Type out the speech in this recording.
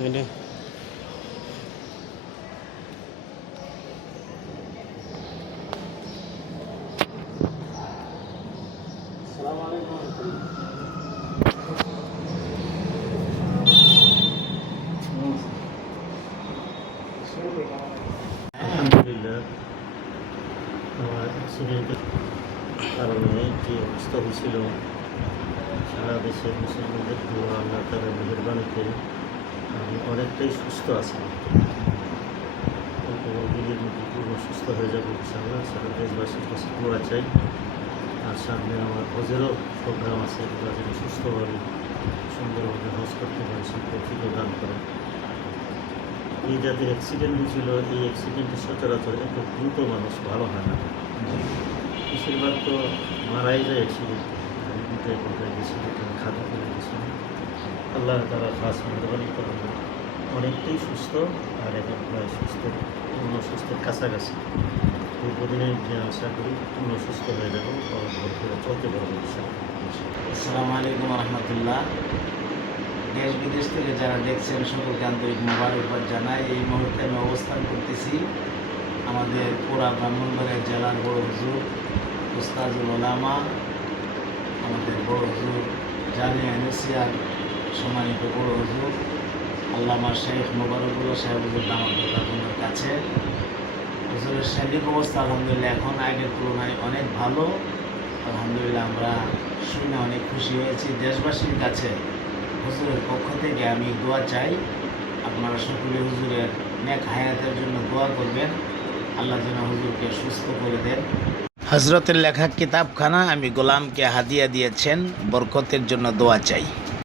এটা আলহামদুলিল্লাহ আমার অ্যাক্সিডেন্টের কারণে যে অবস্থা হয়েছিল সারা দেশের মুসলমানদের দোয়া আল্লাহ তাআলার মেহেরবানিতে আমি অনেকটাই সুস্থ আছি। দিনের মধ্যে পুরো সুস্থ হয়ে যাবো ইনশাআল্লাহ। সারা দেশবাসীর কাছে দোয়া চাই। আর সামনে আমার হজেরও প্রোগ্রাম আছে, ওরা যেন সুস্থভাবে সুন্দরভাবে হজ করতে পারে সেই তৌফিকও দান করে। এই জাতীয় অ্যাক্সিডেন্ট হয়েছিল, এই অ্যাক্সিডেন্টে সচরাচর এত দ্রুত মানুষ ভালো হয় না। বেশিরভাগ তো মারাই যায় অ্যাক্সিডেন্ট, দুটাই কোথায় গেছি, দুটাই খাতে করে গেছি। আল্লাহ তারা খাস মেহরবানি করেন, অনেকটাই সুস্থ। আর এখন প্রায় সুস্থ, পূর্ণ সুস্থের কাছাকাছি। দীর্ঘদিনের যে আশা করি পূর্ণ সুস্থ হয়ে যাবো, ঘর করে চলতে পারবো। আসসালামু আলাইকুম রহমতুল্লাহ। দেশ বিদেশ থেকে যারা দেখছেন সকলকে আন্তরিক মোবারকবাদ জানাই। এই মুহূর্তে আমি অবস্থান করতেছি আমাদের পুরা ব্রাহ্মণবাড়িয়া জেলার বড় হুজুর উস্তাজুল উলামা, আমাদের বড় হুজুর জামিয়া নূসিয়ার সম্মানিত বড় হুজুর আল্লামা শেখ মোবারকুল্লাহ সাহেবুল দামাতের কাছে। হুজুরের শারীরিক অবস্থা আলহামদুলিল্লাহ এখন আগের তুলনায় অনেক ভালো। আলহামদুলিল্লাহ আমরা শুনে অনেক খুশি হয়েছি। দেশবাসীর কাছে হুজুরের পক্ষ থেকে আমি দোয়া চাই, আপনারা সকলে হুজুরের নেক হায়াতের জন্য দোয়া করবেন। আল্লাহ যেন হুজুরকে সুস্থ করে দেন। হজরতের লেখা কিতাবখানা আমি গোলামকে হাদিয়া দিয়েছেন, বরকতের জন্য দোয়া চাই।